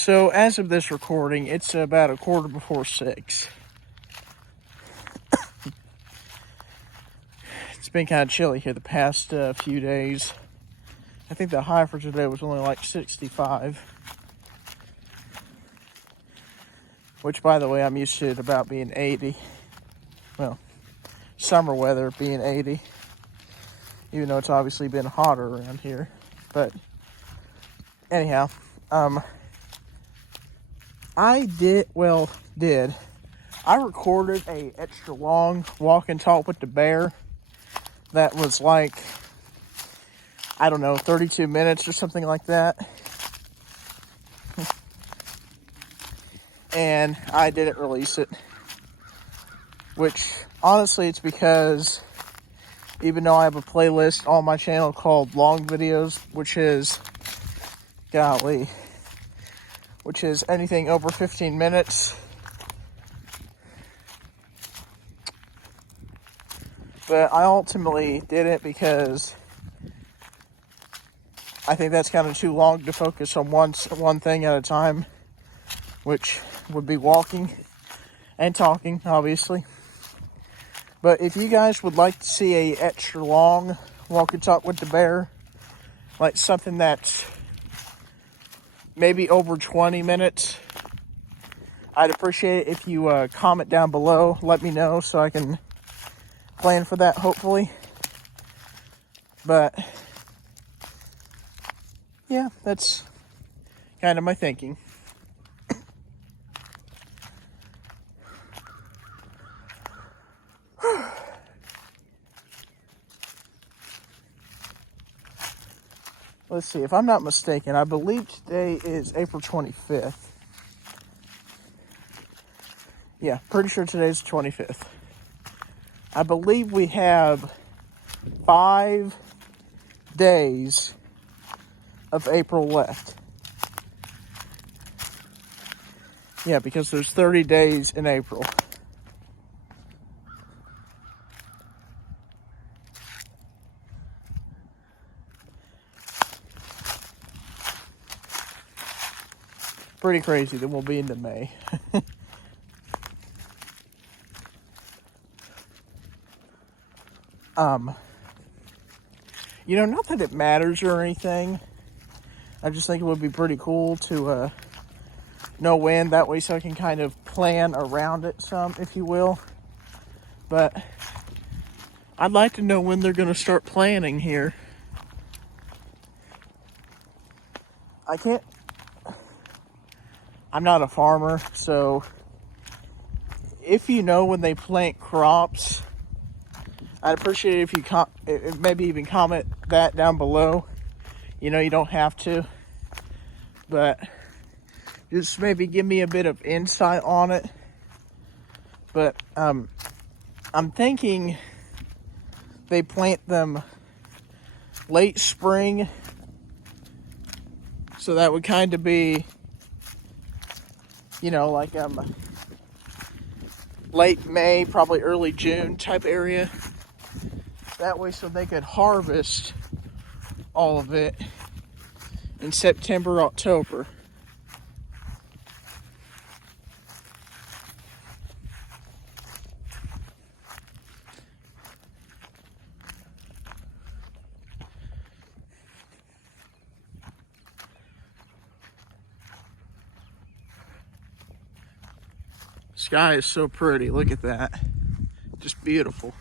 So as of this recording, it's about 6:15. It's been kind of chilly here the past few days. I think the high for today was only like 65. Which, by the way, I'm used to it about being 80. Well, summer weather being 80. Even though it's obviously been hotter around here. But anyhow, I recorded a extra long walk and talk with the bear that was like, I don't know, 32 minutes or something like that. And I didn't release it. Which, honestly, it's because even though I have a playlist on my channel called Long Videos, which is anything over 15 minutes. But I ultimately did it because I think that's kind of too long to focus on one thing at a time, which would be walking and talking, obviously. But if you guys would like to see a extra long walk and talk with the bear, like something that's maybe over 20 minutes, I'd appreciate it if you comment down below. Let me know so I can plan for that, hopefully. But yeah, that's kind of my thinking. Let's see, if I'm not mistaken, I believe today is April 25th. Yeah, pretty sure today's the 25th. I believe we have 5 days of April left. Yeah, because there's 30 days in April. Pretty crazy that we'll be into May. Not that it matters or anything. I just think it would be pretty cool to know when. That way so I can kind of plan around it some, if you will. But I'd like to know when they're going to start planning here. I'm not a farmer, so if you know when they plant crops, I'd appreciate it if you maybe even comment that down below. You don't have to, but just maybe give me a bit of insight on it. But I'm thinking they plant them late spring, so that would kind of be, like late May, probably early June type area. That way so they could harvest all of it in September, October. Sky is so pretty. Look at that. Just beautiful.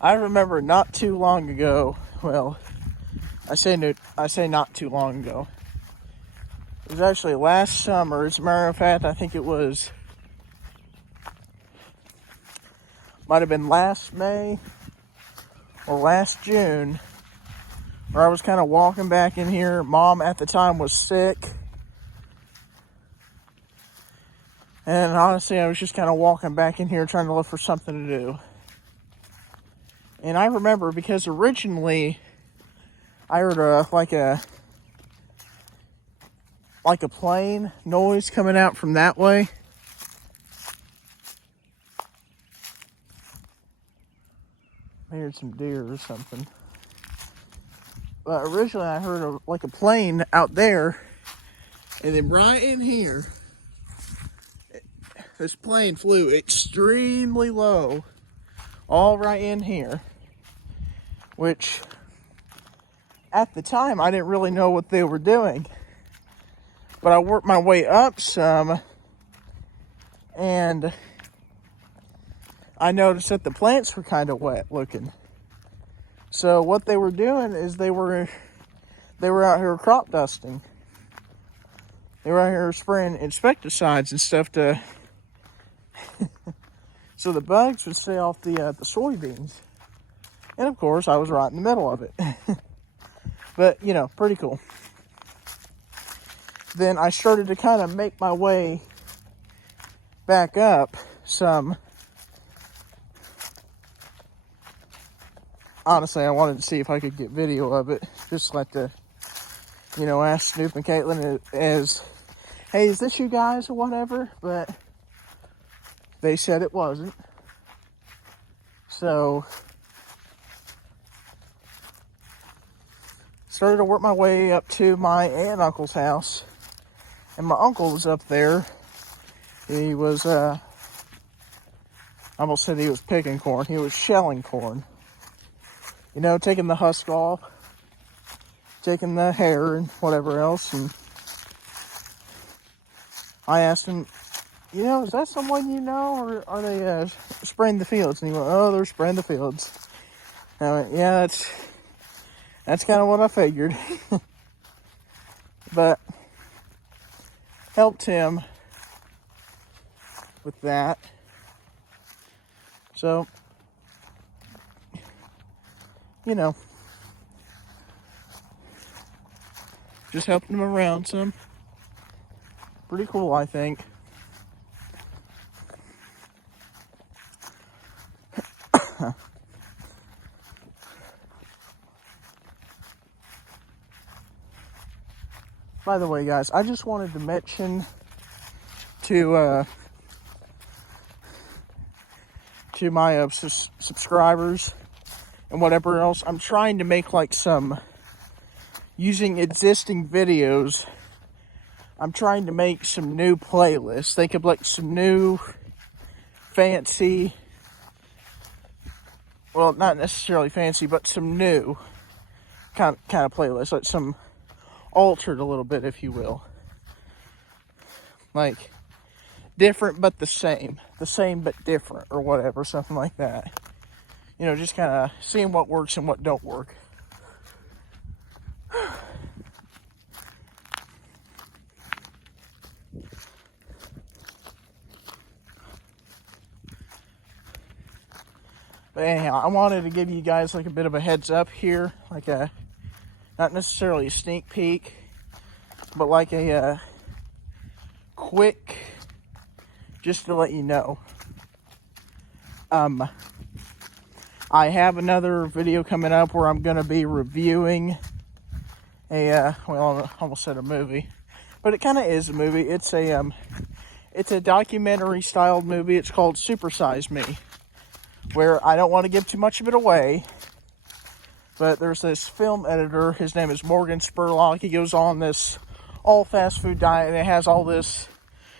I remember not too long ago, well, I say not too long ago. It was actually last summer. As a matter of fact, I think it might have been last May or last June, where I was kind of walking back in here. Mom at the time was sick. And honestly, I was just kind of walking back in here trying to look for something to do. And I remember because originally I heard like a plane noise coming out from that way. I heard some deer or something. But originally I heard a plane out there, and then right in here, this plane flew extremely low, all right in here, which at the time I didn't really know what they were doing. But I worked my way up some, and I noticed that the plants were kind of wet looking. So what they were doing is they were out here crop dusting. They were out here spraying insecticides and stuff to so the bugs would stay off the soybeans. And of course, I was right in the middle of it. But, you know, pretty cool. Then I started to kind of make my way back up some. Honestly, I wanted to see if I could get video of it. Just like to, you know, ask Snoop and Caitlin as, hey, is this you guys or whatever? But they said it wasn't. So, started to work my way up to my aunt and uncle's house. And my uncle was up there. He was, I almost said he was picking corn. He was shelling corn. You know, taking the husk off, taking the hair and whatever else. And I asked him, you know, is that someone you know, or are they spraying the fields? And he went, oh, they're spraying the fields. And I went, yeah, that's kind of what I figured. But helped him with that. So, you know, just helping him around some. Pretty cool, I think. By the way, guys, I just wanted to mention to my subscribers and whatever else, I'm trying to make like some, using existing videos, I'm trying to make some new playlists. Think of like some new fancy, well, not necessarily fancy, but some new kind of playlists, like some altered a little bit, if you will. Like different but the same but different, or whatever, something like that. You know, just kind of seeing what works and what don't work. But anyhow, I wanted to give you guys like a bit of a heads up here, like a, not necessarily a sneak peek, but like a quick, just to let you know. I have another video coming up where I'm going to be reviewing a, well, I almost said a movie, but it kind of is a movie. It's a documentary styled movie. It's called Super Size Me, where I don't want to give too much of it away, but there's this film editor. His name is Morgan Spurlock. He goes on this all fast food diet, and it has all this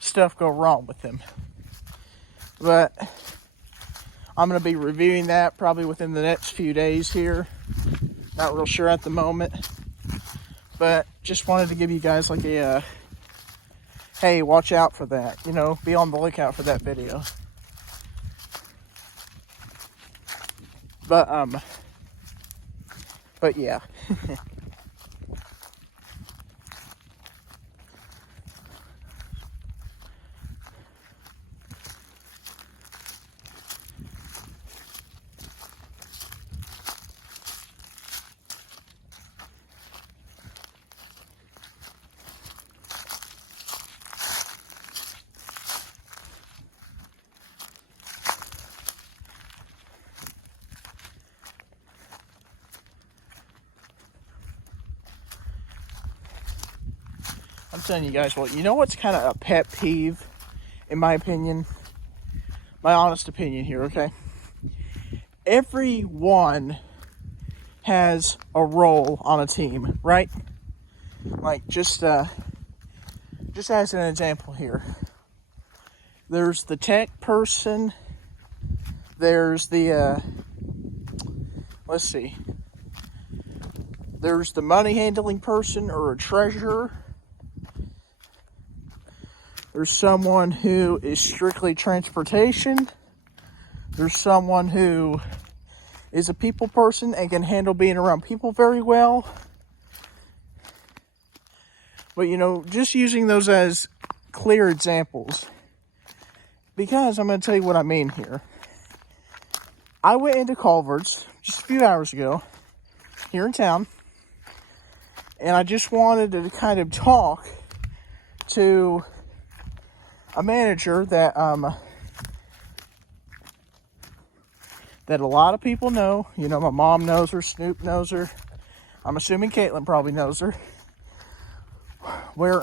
stuff go wrong with him. But I'm going to be reviewing that probably within the next few days here. Not real sure at the moment. But just wanted to give you guys like a, hey, watch out for that. You know, be on the lookout for that video. But yeah. I'm telling you guys, well, you know what's kind of a pet peeve, in my opinion? My honest opinion here, okay? everyone has a role on a team, right? Like, just as an example here. There's the tech person. There's the, let's see. There's the money handling person or a treasurer. There's someone who is strictly transportation. There's someone who is a people person and can handle being around people very well. But, you know, just using those as clear examples. Because I'm going to tell you what I mean here. I went into Culver's just a few hours ago here in town. And I just wanted to kind of talk to a manager that that a lot of people know. You know, my mom knows her, Snoop knows her. I'm assuming Caitlin probably knows her. Where,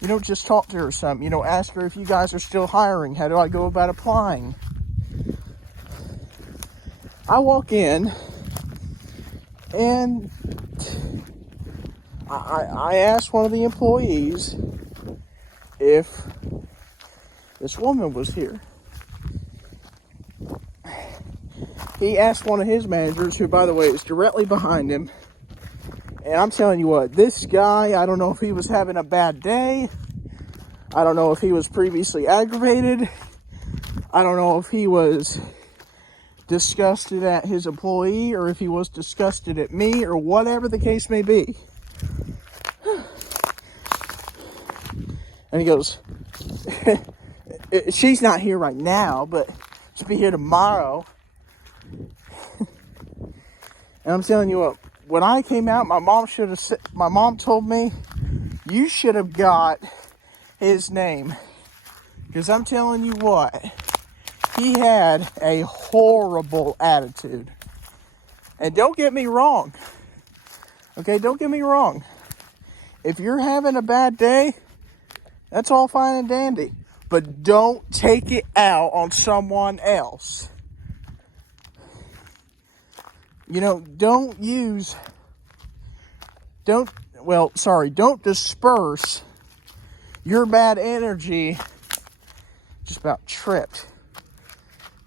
you know, just talk to her some. You know, ask her if you guys are still hiring. How do I go about applying? I walk in, and I asked one of the employees if this woman was here. He asked one of his managers, who, by the way, is directly behind him. And I'm telling you what, this guy, I don't know if he was having a bad day. I don't know if he was previously aggravated. I don't know if he was disgusted at his employee or if he was disgusted at me or whatever the case may be. And he goes, she's not here right now, but she'll be here tomorrow. And I'm telling you what, when I came out, my mom told me, you should have got his name. Because I'm telling you what, he had a horrible attitude. And don't get me wrong. Okay, don't get me wrong. If you're having a bad day, that's all fine and dandy. But don't take it out on someone else. You know, don't disperse your bad energy. Just about tripped.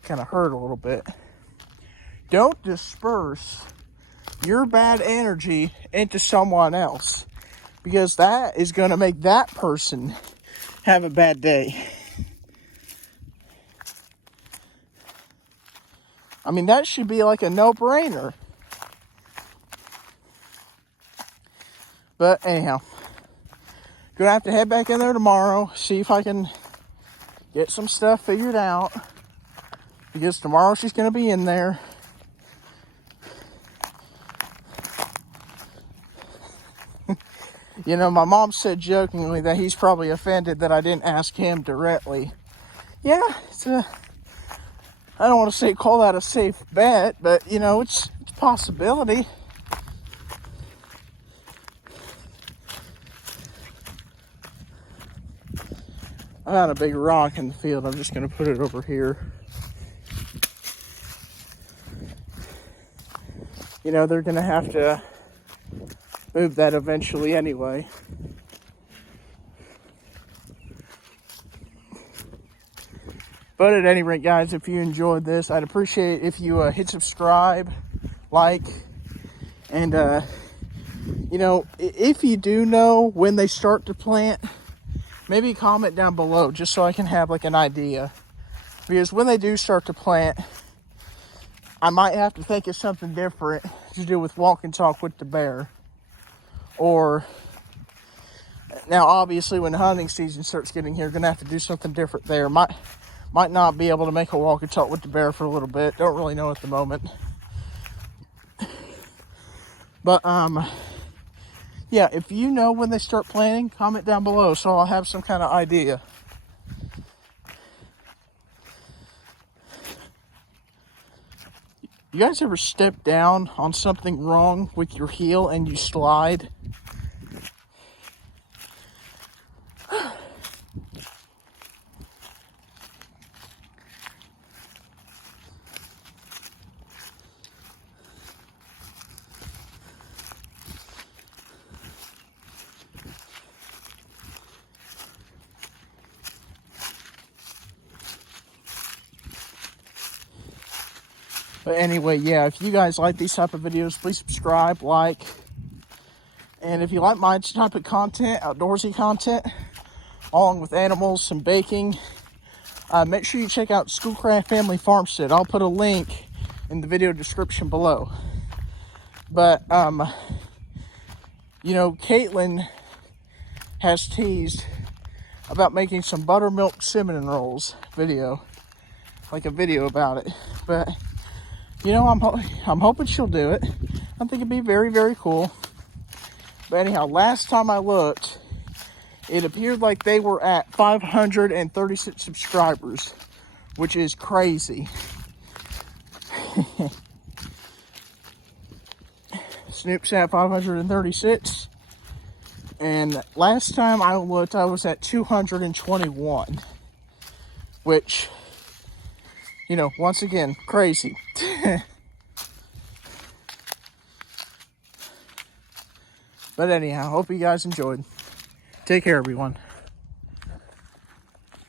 Kind of hurt a little bit. Don't disperse your bad energy into someone else, because that is going to make that person have a bad day. I mean, that should be like a no-brainer. But anyhow, gonna have to head back in there tomorrow, see if I can get some stuff figured out, because tomorrow she's gonna be in there. You know, my mom said jokingly that he's probably offended that I didn't ask him directly. Yeah, I don't want to say call that a safe bet, but, you know, it's a possibility. I got a big rock in the field. I'm just going to put it over here. You know, they're going to have to move that eventually anyway. But at any rate, guys, if you enjoyed this, I'd appreciate if you hit subscribe, like, and, you know, if you do know when they start to plant, maybe comment down below just so I can have, like, an idea. Because when they do start to plant, I might have to think of something different to do with walk and talk with the bear. Or, now, obviously, when the hunting season starts getting here, going to have to do something different there. Might not be able to make a walk and talk with the bear for a little bit. Don't really know at the moment. But, yeah, if you know when they start planting, comment down below so I'll have some kind of idea. You guys ever step down on something wrong with your heel and you slide? But anyway, yeah, if you guys like these type of videos, please subscribe, like. And if you like my type of content, outdoorsy content, along with animals and baking, make sure you check out Schoolcraft Family Farmstead. I'll put a link in the video description below. But, you know, Caitlin has teased about making some buttermilk cinnamon rolls video. Like a video about it. But, you know, I'm hoping she'll do it. I think it'd be very, very cool. But anyhow, last time I looked, it appeared like they were at 536 subscribers, which is crazy. Snoop's at 536. And last time I looked, I was at 221. Which, you know, once again, crazy. But anyhow, hope you guys enjoyed. Take care, everyone.